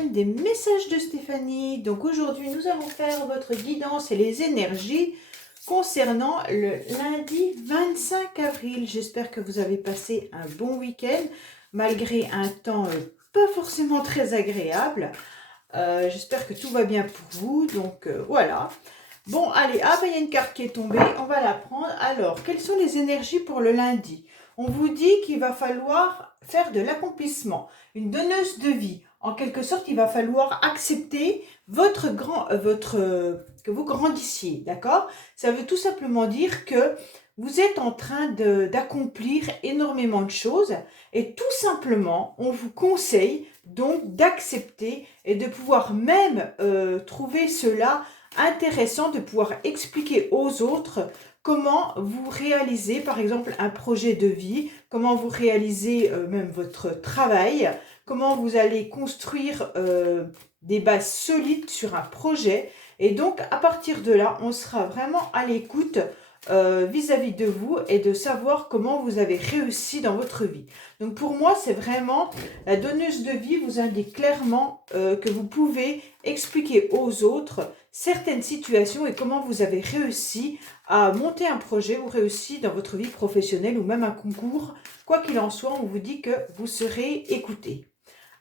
chaîne des messages de Stéphanie. Donc aujourd'hui, nous allons faire votre guidance et les énergies concernant le lundi 25 avril. J'espère que vous avez passé un bon week-end, malgré un temps pas forcément très agréable. J'espère que tout va bien pour vous. Donc voilà. Bon, allez, ah, ben, il y a une carte qui est tombée. On va la prendre. Alors, quelles sont les énergies pour le lundi? On vous dit qu'il va falloir faire de l'accomplissement, une donneuse de vie. En quelque sorte, il va falloir accepter que vous grandissiez, d'accord? Ça veut tout simplement dire que vous êtes en train d'accomplir énormément de choses et tout simplement, on vous conseille donc d'accepter et de pouvoir même trouver cela intéressant, de pouvoir expliquer aux autres comment vous réalisez par exemple un projet de vie, comment vous réalisez même votre travail, comment vous allez construire des bases solides sur un projet. Et donc à partir de là, on sera vraiment à l'écoute vis-à-vis de vous et de savoir comment vous avez réussi dans votre vie. Donc pour moi, c'est vraiment la donneuse de vie vous indique clairement que vous pouvez expliquer aux autres certaines situations et comment vous avez réussi à monter un projet ou réussi dans votre vie professionnelle ou même un concours. Quoi qu'il en soit, on vous dit que vous serez écouté.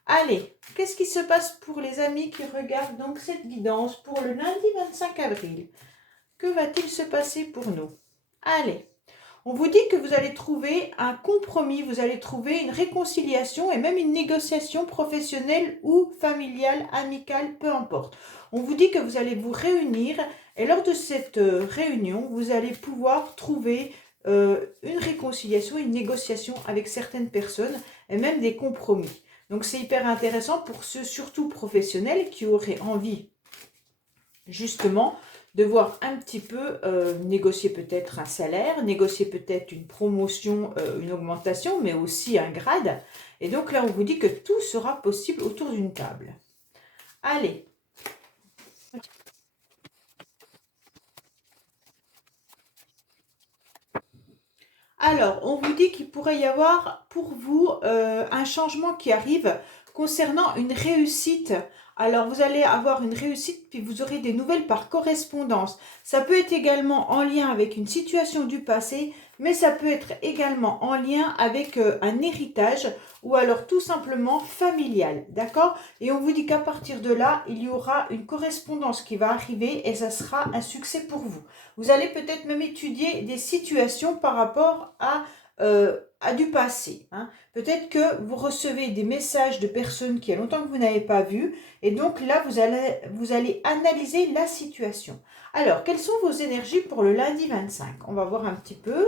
Allez, qu'est-ce qui se passe pour les amis qui regardent donc cette guidance pour le lundi 25 avril? Que va-t-il se passer pour nous? Allez, on vous dit que vous allez trouver un compromis, vous allez trouver une réconciliation et même une négociation professionnelle ou familiale, amicale, peu importe. On vous dit que vous allez vous réunir et lors de cette réunion, vous allez pouvoir trouver une réconciliation, une négociation avec certaines personnes et même des compromis. Donc c'est hyper intéressant pour ceux surtout professionnels qui auraient envie justement de voir un petit peu négocier peut-être un salaire, négocier peut-être une promotion, une augmentation, mais aussi un grade. Et donc là, on vous dit que tout sera possible autour d'une table. Allez. Alors, on vous dit qu'il pourrait y avoir pour vous un changement qui arrive concernant une réussite. Alors, vous allez avoir une réussite, puis vous aurez des nouvelles par correspondance. Ça peut être également en lien avec une situation du passé, mais ça peut être également en lien avec un héritage ou alors tout simplement familial, d'accord? Et on vous dit qu'à partir de là, il y aura une correspondance qui va arriver et ça sera un succès pour vous. Vous allez peut-être même étudier des situations par rapport à du passé. Hein. Peut-être que vous recevez des messages de personnes qui y a longtemps que vous n'avez pas vues. Et donc là, vous allez analyser la situation. Alors, quelles sont vos énergies pour le lundi 25? On va voir un petit peu.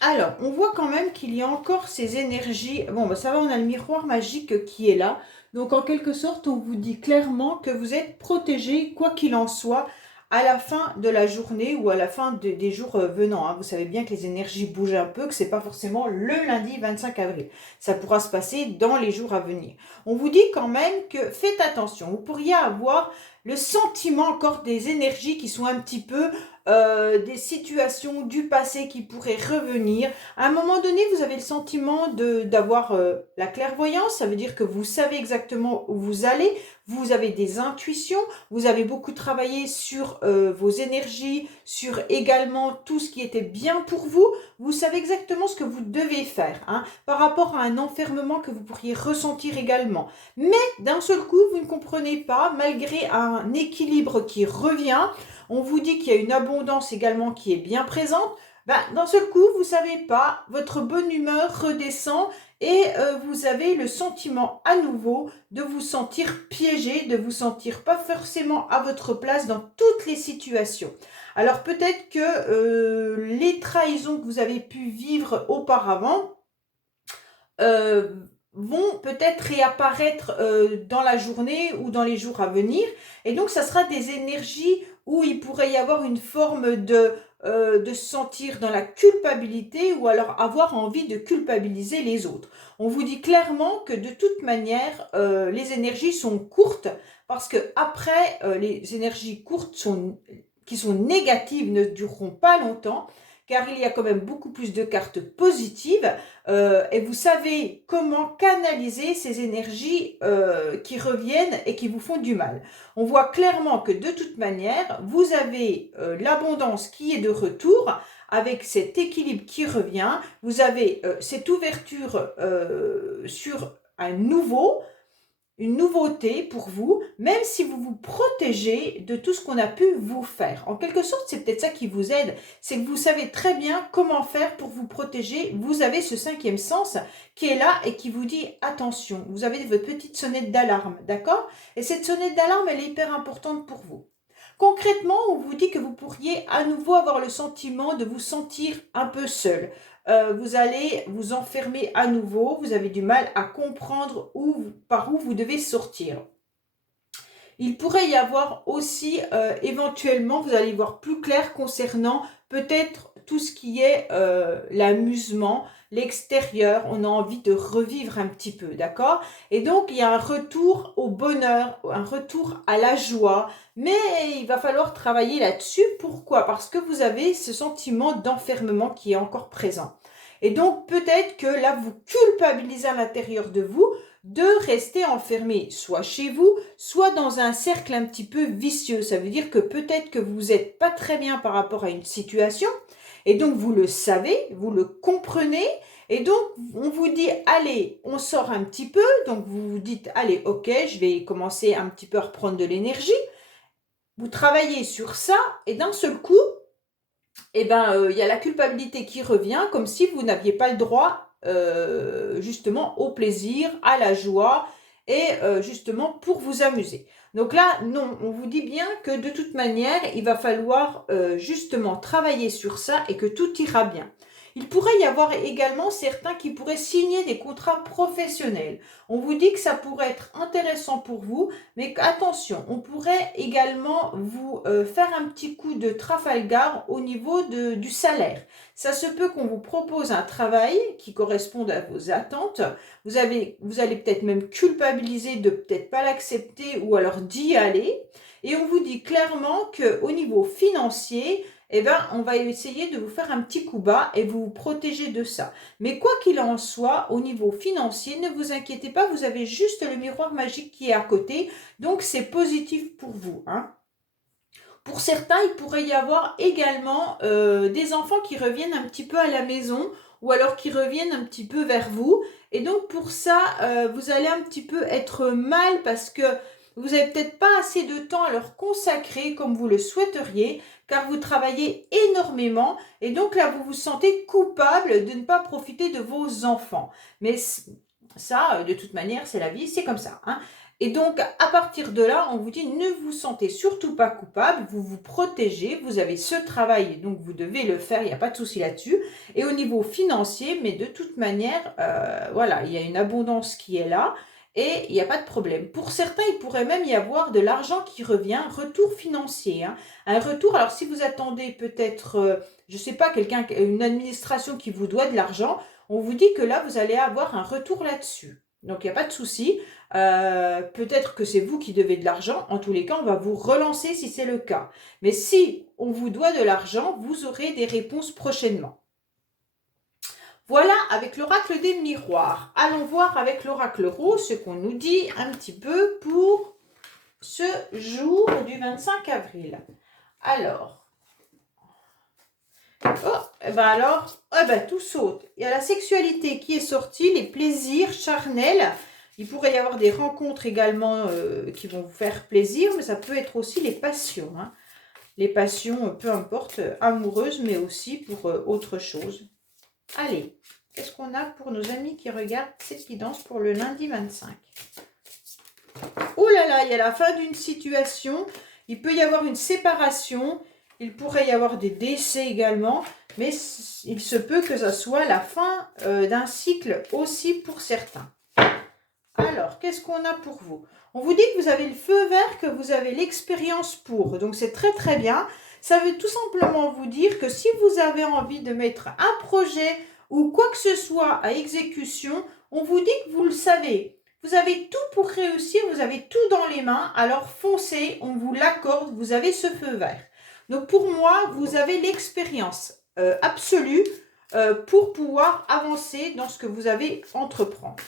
Alors, on voit quand même qu'il y a encore ces énergies. Bon, bah ça va, on a le miroir magique qui est là. Donc, en quelque sorte, on vous dit clairement que vous êtes protégé, quoi qu'il en soit, à la fin de la journée ou à la fin des jours venant. Hein. Vous savez bien que les énergies bougent un peu, que ce n'est pas forcément le lundi 25 avril. Ça pourra se passer dans les jours à venir. On vous dit quand même que faites attention. Vous pourriez avoir le sentiment encore des énergies qui sont un petit peu des situations du passé qui pourraient revenir. À un moment donné, vous avez le sentiment d'avoir la clairvoyance, ça veut dire que vous savez exactement où vous allez, vous avez des intuitions, vous avez beaucoup travaillé sur vos énergies, sur également tout ce qui était bien pour vous, vous savez exactement ce que vous devez faire, hein, par rapport à un enfermement que vous pourriez ressentir également. Mais d'un seul coup, vous ne comprenez pas, malgré un équilibre qui revient, on vous dit qu'il y a une abondance également qui est bien présente. Ben, d'un seul coup, vous ne savez pas, votre bonne humeur redescend et vous avez le sentiment à nouveau de vous sentir piégé, de vous sentir pas forcément à votre place dans toutes les situations. Alors peut-être que les trahisons que vous avez pu vivre auparavant vont peut-être réapparaître dans la journée ou dans les jours à venir. Et donc, ça sera des énergies où il pourrait y avoir une forme de se sentir dans la culpabilité ou alors avoir envie de culpabiliser les autres. On vous dit clairement que de toute manière, les énergies sont courtes parce que après, les énergies courtes qui sont négatives ne dureront pas longtemps. car il y a quand même beaucoup plus de cartes positives et vous savez comment canaliser ces énergies qui reviennent et qui vous font du mal. On voit clairement que de toute manière, vous avez l'abondance qui est de retour avec cet équilibre qui revient. Vous avez cette ouverture sur une nouveauté pour vous, même si vous vous protégez de tout ce qu'on a pu vous faire. En quelque sorte, c'est peut-être ça qui vous aide, c'est que vous savez très bien comment faire pour vous protéger. Vous avez ce cinquième sens qui est là et qui vous dit attention. Vous avez votre petite sonnette d'alarme, d'accord? Et cette sonnette d'alarme, elle est hyper importante pour vous. Concrètement, on vous dit que vous pourriez à nouveau avoir le sentiment de vous sentir un peu seul. Vous allez vous enfermer à nouveau, vous avez du mal à comprendre par où vous devez sortir. Il pourrait y avoir aussi, éventuellement, vous allez voir plus clair concernant peut-être tout ce qui est l'amusement, l'extérieur, on a envie de revivre un petit peu, d'accord? Et donc, il y a un retour au bonheur, un retour à la joie, mais il va falloir travailler là-dessus. Pourquoi? Parce que vous avez ce sentiment d'enfermement qui est encore présent. Et donc, peut-être que là, vous culpabilisez à l'intérieur de vous de rester enfermé, soit chez vous, soit dans un cercle un petit peu vicieux. Ça veut dire que peut-être que vous n'êtes pas très bien par rapport à une situation, et donc vous le savez, vous le comprenez, et donc on vous dit, allez, on sort un petit peu, donc vous vous dites, allez, ok, je vais commencer un petit peu à reprendre de l'énergie. Vous travaillez sur ça, et d'un seul coup, il y a la culpabilité qui revient, comme si vous n'aviez pas le droit justement au plaisir, à la joie et justement pour vous amuser. Donc là, non, on vous dit bien que de toute manière, il va falloir justement travailler sur ça et que tout ira bien. Il pourrait y avoir également certains qui pourraient signer des contrats professionnels. On vous dit que ça pourrait être intéressant pour vous, mais attention, on pourrait également vous faire un petit coup de Trafalgar au niveau du salaire. Ça se peut qu'on vous propose un travail qui corresponde à vos attentes. Vous allez peut-être même culpabiliser de peut-être pas l'accepter ou alors d'y aller. Et on vous dit clairement qu'au niveau financier, on va essayer de vous faire un petit coup bas et vous protéger de ça. Mais quoi qu'il en soit, au niveau financier, ne vous inquiétez pas, vous avez juste le miroir magique qui est à côté, donc c'est positif pour vous, hein. Pour certains, il pourrait y avoir également des enfants qui reviennent un petit peu à la maison ou alors qui reviennent un petit peu vers vous. Et donc pour ça, vous allez un petit peu être mal parce que vous n'avez peut-être pas assez de temps à leur consacrer comme vous le souhaiteriez, car vous travaillez énormément et donc là, vous vous sentez coupable de ne pas profiter de vos enfants. Mais ça, de toute manière, c'est la vie, c'est comme ça, hein. Et donc, à partir de là, on vous dit, ne vous sentez surtout pas coupable, vous vous protégez, vous avez ce travail, donc vous devez le faire, il n'y a pas de souci là-dessus. Et au niveau financier, mais de toute manière, voilà, il y a une abondance qui est là et il n'y a pas de problème. Pour certains, il pourrait même y avoir de l'argent qui revient, retour financier, hein. Un retour, alors si vous attendez peut-être, je ne sais pas, une administration qui vous doit de l'argent, on vous dit que là, vous allez avoir un retour là-dessus. Donc, il n'y a pas de souci. Peut-être que c'est vous qui devez de l'argent. En tous les cas, on va vous relancer si c'est le cas. Mais si on vous doit de l'argent, vous aurez des réponses prochainement. Voilà avec l'oracle des miroirs. Allons voir avec l'oracle rose ce qu'on nous dit un petit peu pour ce jour du 25 avril. Alors, tout saute. Il y a la sexualité qui est sortie, les plaisirs charnels. Il pourrait y avoir des rencontres également qui vont vous faire plaisir, mais ça peut être aussi les passions, hein. Les passions, peu importe, amoureuses, mais aussi pour autre chose. Allez, qu'est-ce qu'on a pour nos amis qui regardent cette guidance pour le lundi 25? Oh là là, il y a la fin d'une situation. Il peut y avoir une séparation. Il pourrait y avoir des décès également. Mais il se peut que ça soit la fin d'un cycle aussi pour certains. Alors, qu'est-ce qu'on a pour vous? On vous dit que vous avez le feu vert, que vous avez l'expérience pour. Donc, c'est très très bien. Ça veut tout simplement vous dire que si vous avez envie de mettre un projet ou quoi que ce soit à exécution, on vous dit que vous le savez. Vous avez tout pour réussir, vous avez tout dans les mains. Alors, foncez, on vous l'accorde, vous avez ce feu vert. Donc, pour moi, vous avez l'expérience. absolue pour pouvoir avancer dans ce que vous avez entreprendre.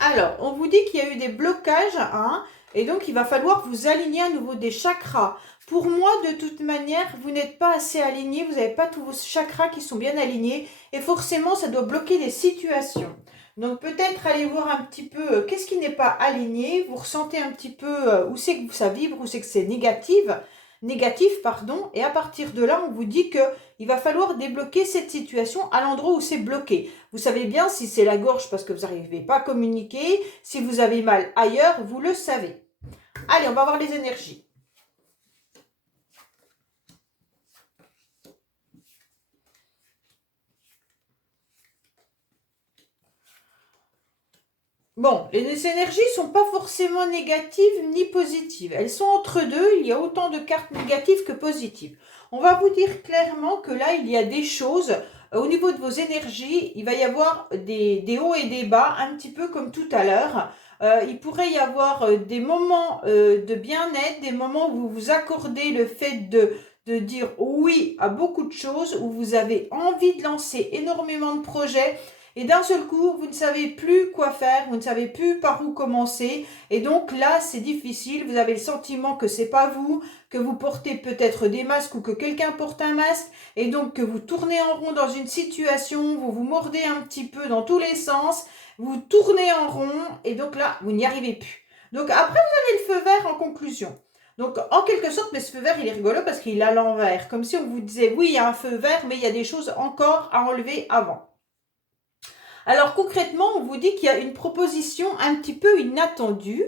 Alors, on vous dit qu'il y a eu des blocages, hein, et donc il va falloir vous aligner à nouveau des chakras. Pour moi, de toute manière, vous n'êtes pas assez aligné, vous n'avez pas tous vos chakras qui sont bien alignés, et forcément, ça doit bloquer des situations. Donc peut-être aller voir un petit peu qu'est-ce qui n'est pas aligné, vous ressentez un petit peu où c'est que ça vibre, où c'est que c'est négatif, pardon, et à partir de là, on vous dit que il va falloir débloquer cette situation à l'endroit où c'est bloqué. Vous savez bien si c'est la gorge parce que vous n'arrivez pas à communiquer, si vous avez mal ailleurs, vous le savez. Allez, on va voir les énergies. Bon, les énergies ne sont pas forcément négatives ni positives. Elles sont entre deux, il y a autant de cartes négatives que positives. On va vous dire clairement que là, il y a des choses, au niveau de vos énergies, il va y avoir des hauts et des bas, un petit peu comme tout à l'heure. Il pourrait y avoir des moments de bien-être, des moments où vous vous accordez le fait de dire oui à beaucoup de choses, où vous avez envie de lancer énormément de projets, et d'un seul coup, vous ne savez plus quoi faire, vous ne savez plus par où commencer. Et donc là, c'est difficile. Vous avez le sentiment que c'est pas vous, que vous portez peut-être des masques ou que quelqu'un porte un masque. Et donc que vous tournez en rond dans une situation, vous vous mordez un petit peu dans tous les sens, vous tournez en rond et donc là, vous n'y arrivez plus. Donc après, vous avez le feu vert en conclusion. Donc, en quelque sorte, mais ce feu vert, il est rigolo parce qu'il est à l'envers. Comme si on vous disait, oui, il y a un feu vert, mais il y a des choses encore à enlever avant. Alors concrètement, on vous dit qu'il y a une proposition un petit peu inattendue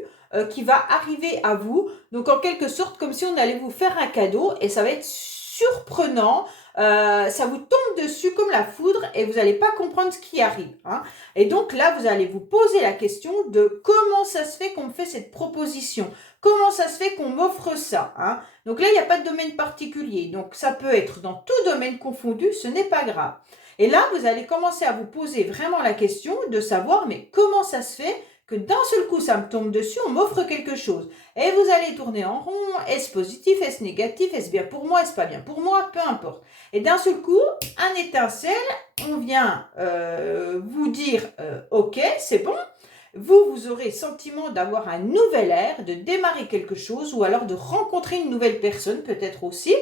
qui va arriver à vous. Donc en quelque sorte, comme si on allait vous faire un cadeau et ça va être surprenant. Ça vous tombe dessus comme la foudre et vous n'allez pas comprendre ce qui arrive. Hein. Et donc là, vous allez vous poser la question de comment ça se fait qu'on me fait cette proposition? Comment ça se fait qu'on m'offre ça? Hein. Donc là, il n'y a pas de domaine particulier. Donc ça peut être dans tout domaine confondu, ce n'est pas grave. Et là, vous allez commencer à vous poser vraiment la question de savoir, mais comment ça se fait que d'un seul coup, ça me tombe dessus, on m'offre quelque chose. Et vous allez tourner en rond, est-ce positif, est-ce négatif, est-ce bien pour moi, est-ce pas bien pour moi, peu importe. Et d'un seul coup, un étincelle, on vient vous dire, ok, c'est bon. Vous aurez le sentiment d'avoir un nouvel air, de démarrer quelque chose, ou alors de rencontrer une nouvelle personne, peut-être aussi.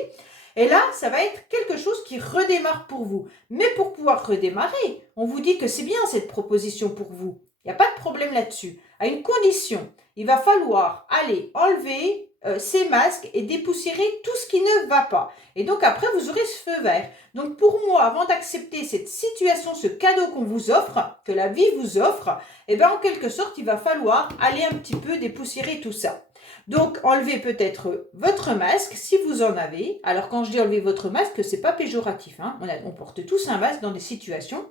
Et là, ça va être quelque chose qui redémarre pour vous. Mais pour pouvoir redémarrer, on vous dit que c'est bien cette proposition pour vous. Il n'y a pas de problème là-dessus. À une condition, il va falloir aller enlever ces masques et dépoussiérer tout ce qui ne va pas. Et donc après, vous aurez ce feu vert. Donc pour moi, avant d'accepter cette situation, ce cadeau qu'on vous offre, que la vie vous offre, eh bien en quelque sorte, il va falloir aller un petit peu dépoussiérer tout ça. Donc, enlevez peut-être votre masque si vous en avez. Alors, quand je dis enlever votre masque, c'est pas péjoratif. Hein. On porte tous un masque dans des situations.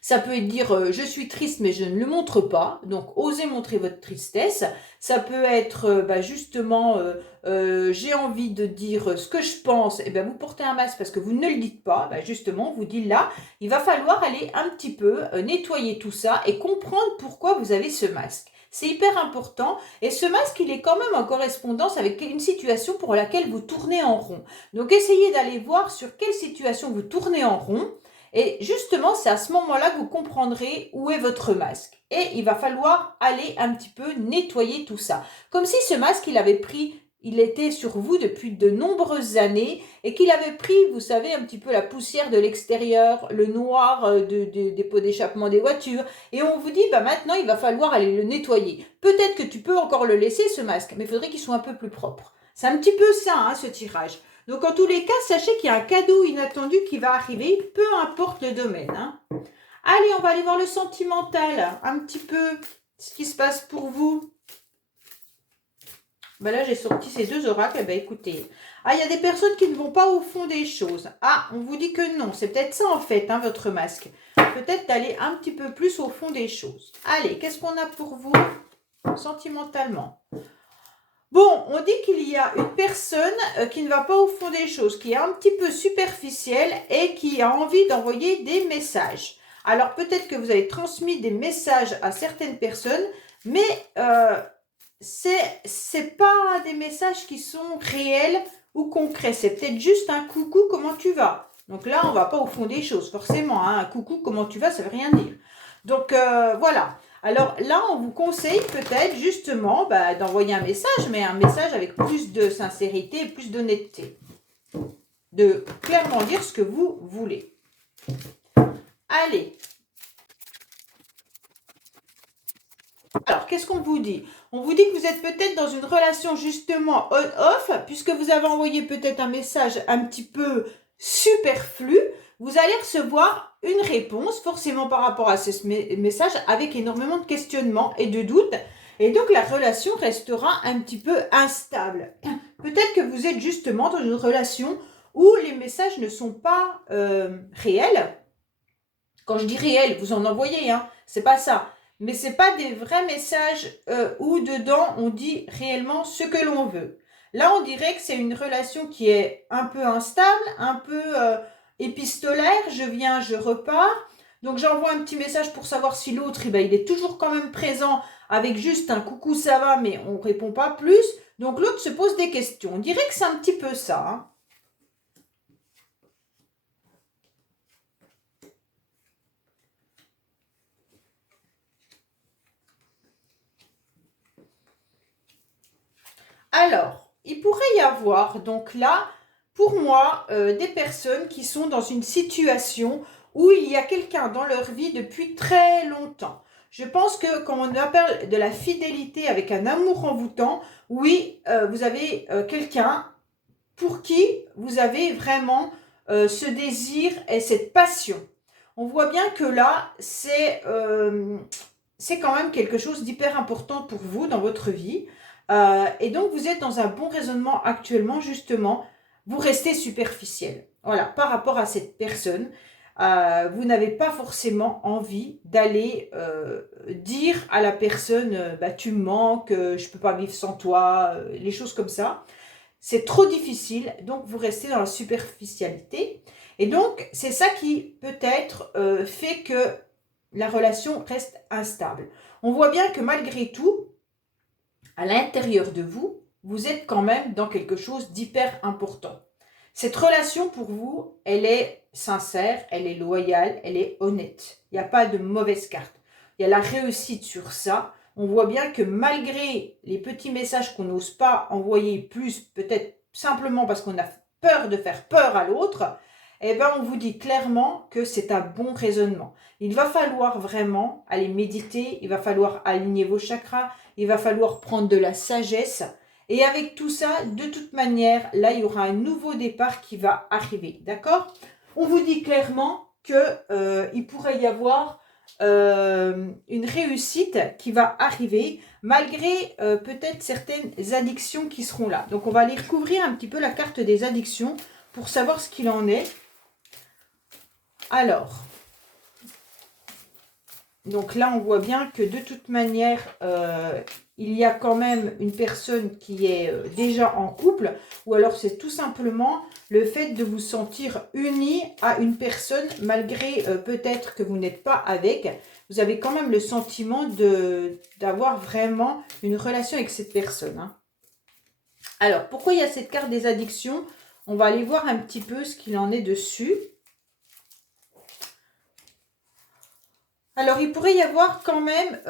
Ça peut être dire je suis triste mais je ne le montre pas. Donc, osez montrer votre tristesse. Ça peut être justement j'ai envie de dire ce que je pense. Et bien, vous portez un masque parce que vous ne le dites pas. Justement, on vous dit là, il va falloir aller un petit peu nettoyer tout ça et comprendre pourquoi vous avez ce masque. C'est hyper important et ce masque, il est quand même en correspondance avec une situation pour laquelle vous tournez en rond. Donc, essayez d'aller voir sur quelle situation vous tournez en rond et justement, c'est à ce moment-là que vous comprendrez où est votre masque. Et il va falloir aller un petit peu nettoyer tout ça. Comme si ce masque, il était sur vous depuis de nombreuses années et qu'il avait pris, vous savez, un petit peu la poussière de l'extérieur, le noir des pots d'échappement des voitures. Et on vous dit, maintenant, il va falloir aller le nettoyer. Peut-être que tu peux encore le laisser, ce masque, mais il faudrait qu'il soit un peu plus propre. C'est un petit peu ça, hein, ce tirage. Donc, en tous les cas, sachez qu'il y a un cadeau inattendu qui va arriver, peu importe le domaine. Hein. Allez, on va aller voir le sentimental, un petit peu ce qui se passe pour vous. Là, j'ai sorti ces deux oracles. Écoutez, il y a des personnes qui ne vont pas au fond des choses. On vous dit que non. C'est peut-être ça, en fait, hein, votre masque. Peut-être d'aller un petit peu plus au fond des choses. Allez, qu'est-ce qu'on a pour vous sentimentalement? Bon, on dit qu'il y a une personne qui ne va pas au fond des choses, qui est un petit peu superficielle et qui a envie d'envoyer des messages. Alors, peut-être que vous avez transmis des messages à certaines personnes, Mais c'est pas des messages qui sont réels ou concrets. C'est peut-être juste un coucou, comment tu vas? Donc là, on va pas au fond des choses, forcément. Hein. Un coucou, comment tu vas, ça veut rien dire. Donc voilà. Alors là, on vous conseille peut-être justement d'envoyer un message, mais un message avec plus de sincérité et plus d'honnêteté. De clairement dire ce que vous voulez. Allez. Alors, qu'est-ce qu'on vous dit? On vous dit que vous êtes peut-être dans une relation justement on-off, puisque vous avez envoyé peut-être un message un petit peu superflu. Vous allez recevoir une réponse, forcément par rapport à ce message, avec énormément de questionnements et de doutes. Et donc, la relation restera un petit peu instable. Peut-être que vous êtes justement dans une relation où les messages ne sont pas réels. Quand je dis réels, vous en envoyez, hein, c'est pas ça. Mais ce n'est pas des vrais messages où dedans on dit réellement ce que l'on veut. Là, on dirait que c'est une relation qui est un peu instable, un peu épistolaire. Je viens, je repars. Donc, j'envoie un petit message pour savoir si l'autre, il est toujours quand même présent avec juste un coucou, ça va, mais on ne répond pas plus. Donc, l'autre se pose des questions. On dirait que c'est un petit peu ça. Hein. Alors, il pourrait y avoir, donc là, pour moi, des personnes qui sont dans une situation où il y a quelqu'un dans leur vie depuis très longtemps. Je pense que quand on appelle de la fidélité avec un amour envoûtant, oui, vous avez quelqu'un pour qui vous avez vraiment ce désir et cette passion. On voit bien que là, c'est quand même quelque chose d'hyper important pour vous dans votre vie. Et donc, vous êtes dans un bon raisonnement actuellement, justement. Vous restez superficiel. Voilà, par rapport à cette personne, vous n'avez pas forcément envie d'aller dire à la personne tu me manques, je ne peux pas vivre sans toi, les choses comme ça. C'est trop difficile, donc vous restez dans la superficialité. Et donc, c'est ça qui peut-être fait que la relation reste instable. On voit bien que malgré tout, à l'intérieur de vous, vous êtes quand même dans quelque chose d'hyper important. Cette relation pour vous, elle est sincère, elle est loyale, elle est honnête. Il n'y a pas de mauvaise carte. Il y a la réussite sur ça. On voit bien que malgré les petits messages qu'on n'ose pas envoyer plus, peut-être simplement parce qu'on a peur de faire peur à l'autre, eh ben on vous dit clairement que c'est un bon raisonnement. Il va falloir vraiment aller méditer, il va falloir aligner vos chakras, il va falloir prendre de la sagesse. Et avec tout ça, de toute manière, là, il y aura un nouveau départ qui va arriver. D'accord? On vous dit clairement qu'il pourrait y avoir une réussite qui va arriver malgré peut-être certaines addictions qui seront là. Donc, on va aller recouvrir un petit peu la carte des addictions pour savoir ce qu'il en est. Alors, donc là, on voit bien que de toute manière, il y a quand même une personne qui est déjà en couple, ou alors c'est tout simplement le fait de vous sentir uni à une personne, malgré peut-être que vous n'êtes pas avec. Vous avez quand même le sentiment d'avoir vraiment une relation avec cette personne. Hein. Alors, pourquoi il y a cette carte des addictions? On va aller voir un petit peu ce qu'il en est dessus. Alors, il pourrait y avoir quand même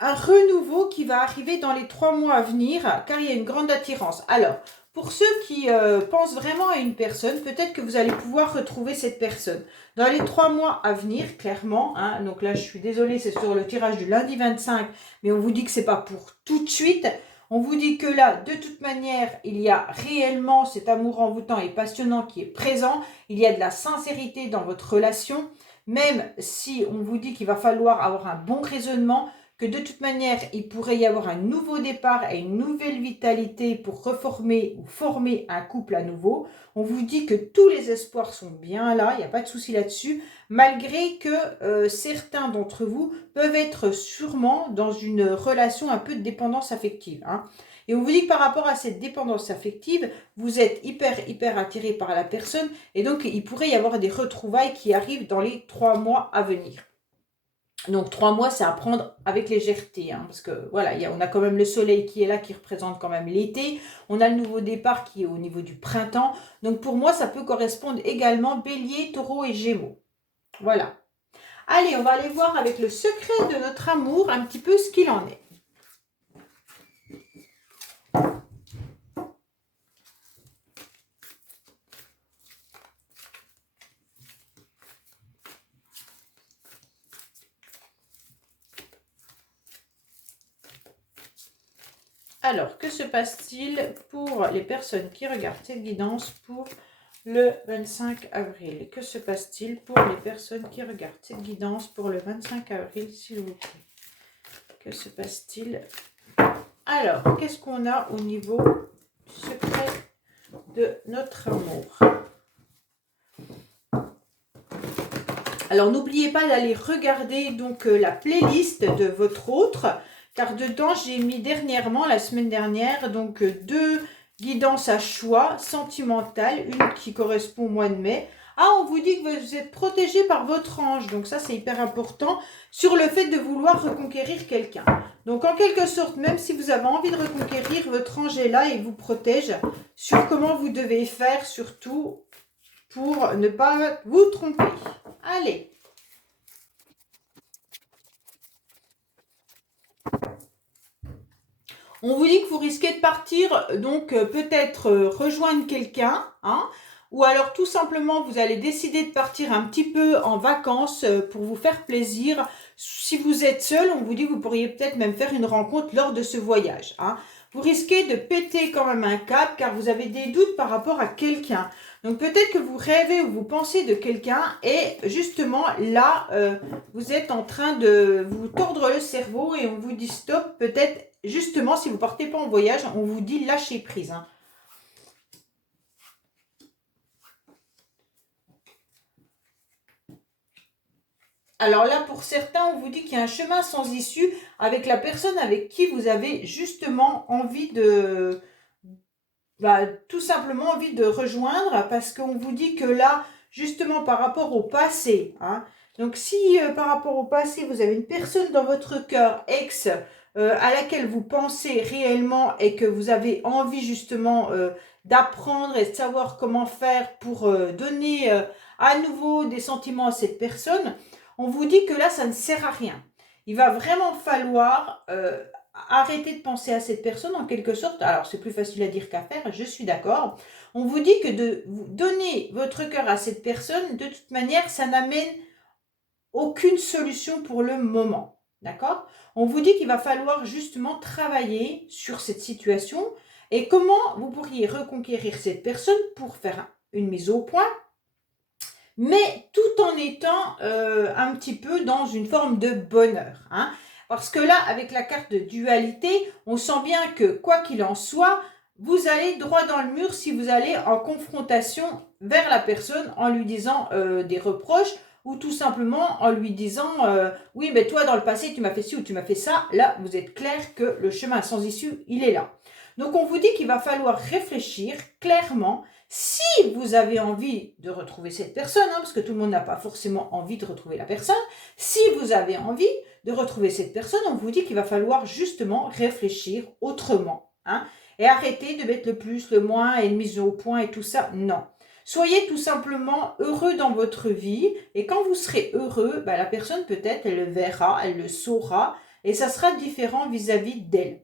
un renouveau qui va arriver dans les 3 mois à venir, car il y a une grande attirance. Alors, pour ceux qui pensent vraiment à une personne, peut-être que vous allez pouvoir retrouver cette personne. Dans les 3 mois à venir, clairement, hein, donc là, je suis désolée, c'est sur le tirage du lundi 25, mais on vous dit que ce n'est pas pour tout de suite. On vous dit que là, de toute manière, il y a réellement cet amour envoûtant et passionnant qui est présent. Il y a de la sincérité dans votre relation. Même si on vous dit qu'il va falloir avoir un bon raisonnement, que de toute manière, il pourrait y avoir un nouveau départ et une nouvelle vitalité pour reformer ou former un couple à nouveau. On vous dit que tous les espoirs sont bien là, il n'y a pas de souci là-dessus, malgré que certains d'entre vous peuvent être sûrement dans une relation un peu de dépendance affective. Hein. Et on vous dit que par rapport à cette dépendance affective, vous êtes hyper attiré par la personne et donc il pourrait y avoir des retrouvailles qui arrivent dans les 3 mois à venir. Donc 3 mois, c'est à prendre avec légèreté, hein, parce que voilà, on a quand même le soleil qui est là, qui représente quand même l'été. On a le nouveau départ qui est au niveau du printemps. Donc pour moi, ça peut correspondre également Bélier, Taureau et Gémeaux. Voilà. Allez, on va aller voir avec le secret de notre amour un petit peu ce qu'il en est. Alors, que se passe-t-il pour les personnes qui regardent cette guidance pour le 25 avril? Que se passe-t-il pour les personnes qui regardent cette guidance pour le 25 avril, s'il vous plaît? Que se passe-t-il? Alors, qu'est-ce qu'on a au niveau du secret de notre amour? Alors, n'oubliez pas d'aller regarder donc la playlist de votre autre, car dedans, j'ai mis dernièrement, la semaine dernière, donc 2 guidances à choix sentimentales, une qui correspond au mois de mai. Ah, on vous dit que vous êtes protégé par votre ange, donc ça c'est hyper important, sur le fait de vouloir reconquérir quelqu'un. Donc en quelque sorte, même si vous avez envie de reconquérir, votre ange est là et vous protège sur comment vous devez faire, surtout pour ne pas vous tromper. Allez. On vous dit que vous risquez de partir, donc peut-être rejoindre quelqu'un, hein, ou alors tout simplement vous allez décider de partir un petit peu en vacances pour vous faire plaisir. Si vous êtes seul, on vous dit que vous pourriez peut-être même faire une rencontre lors de ce voyage, hein. Vous risquez de péter quand même un cap car vous avez des doutes par rapport à quelqu'un. Donc peut-être que vous rêvez ou vous pensez de quelqu'un et justement là, vous êtes en train de vous tordre le cerveau et on vous dit stop. Peut-être justement si vous ne partez pas en voyage, on vous dit lâcher prise, hein. Alors là, pour certains, on vous dit qu'il y a un chemin sans issue avec la personne avec qui vous avez justement envie de... tout simplement envie de rejoindre, parce qu'on vous dit que là, justement par rapport au passé, hein, donc si par rapport au passé, vous avez une personne dans votre cœur, ex, à laquelle vous pensez réellement et que vous avez envie justement d'apprendre et de savoir comment faire pour donner à nouveau des sentiments à cette personne, on vous dit que là, ça ne sert à rien. Il va vraiment falloir arrêter de penser à cette personne en quelque sorte. Alors, c'est plus facile à dire qu'à faire, je suis d'accord. On vous dit que de vous donner votre cœur à cette personne, de toute manière, ça n'amène aucune solution pour le moment. D'accord? On vous dit qu'il va falloir justement travailler sur cette situation et comment vous pourriez reconquérir cette personne pour faire une mise au point, mais tout en étant un petit peu dans une forme de bonheur, hein. Parce que là, avec la carte de dualité, on sent bien que quoi qu'il en soit, vous allez droit dans le mur si vous allez en confrontation vers la personne en lui disant des reproches ou tout simplement en lui disant oui, mais toi dans le passé tu m'as fait ci ou tu m'as fait ça. Là, vous êtes clair que le chemin sans issue, il est là. Donc on vous dit qu'il va falloir réfléchir clairement. Si vous avez envie de retrouver cette personne, hein, parce que tout le monde n'a pas forcément envie de retrouver la personne, si vous avez envie de retrouver cette personne, on vous dit qu'il va falloir justement réfléchir autrement, hein, et arrêter de mettre le plus, le moins et une mise au point et tout ça. Non. Soyez tout simplement heureux dans votre vie et quand vous serez heureux, la personne peut-être, elle le verra, elle le saura et ça sera différent vis-à-vis d'elle.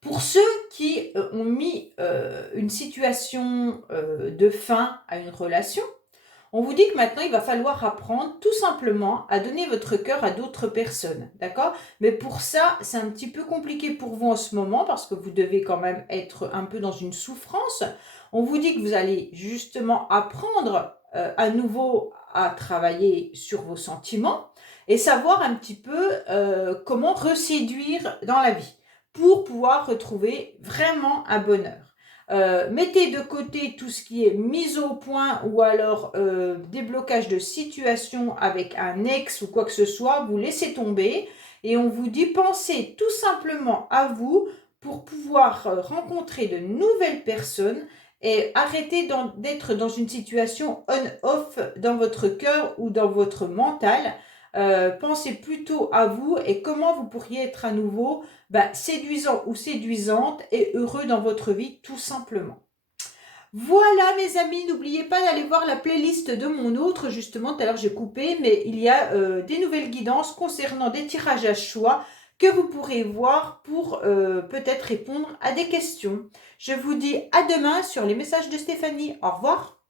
Pour ceux qui ont mis une situation de fin à une relation, on vous dit que maintenant, il va falloir apprendre tout simplement à donner votre cœur à d'autres personnes, d'accord? Mais pour ça, c'est un petit peu compliqué pour vous en ce moment parce que vous devez quand même être un peu dans une souffrance. On vous dit que vous allez justement apprendre à nouveau à travailler sur vos sentiments et savoir un petit peu comment reséduire dans la vie pour pouvoir retrouver vraiment un bonheur. Mettez de côté tout ce qui est mise au point ou alors déblocage de situation avec un ex ou quoi que ce soit, vous laissez tomber et on vous dit pensez tout simplement à vous pour pouvoir rencontrer de nouvelles personnes et arrêter d'être dans une situation on-off dans votre cœur ou dans votre mental pensez plutôt à vous et comment vous pourriez être à nouveau séduisant ou séduisante et heureux dans votre vie, tout simplement. Voilà mes amis, n'oubliez pas d'aller voir la playlist de mon autre, justement, tout à l'heure j'ai coupé, mais il y a des nouvelles guidances concernant des tirages à choix que vous pourrez voir pour peut-être répondre à des questions. Je vous dis à demain sur les messages de Stéphanie. Au revoir.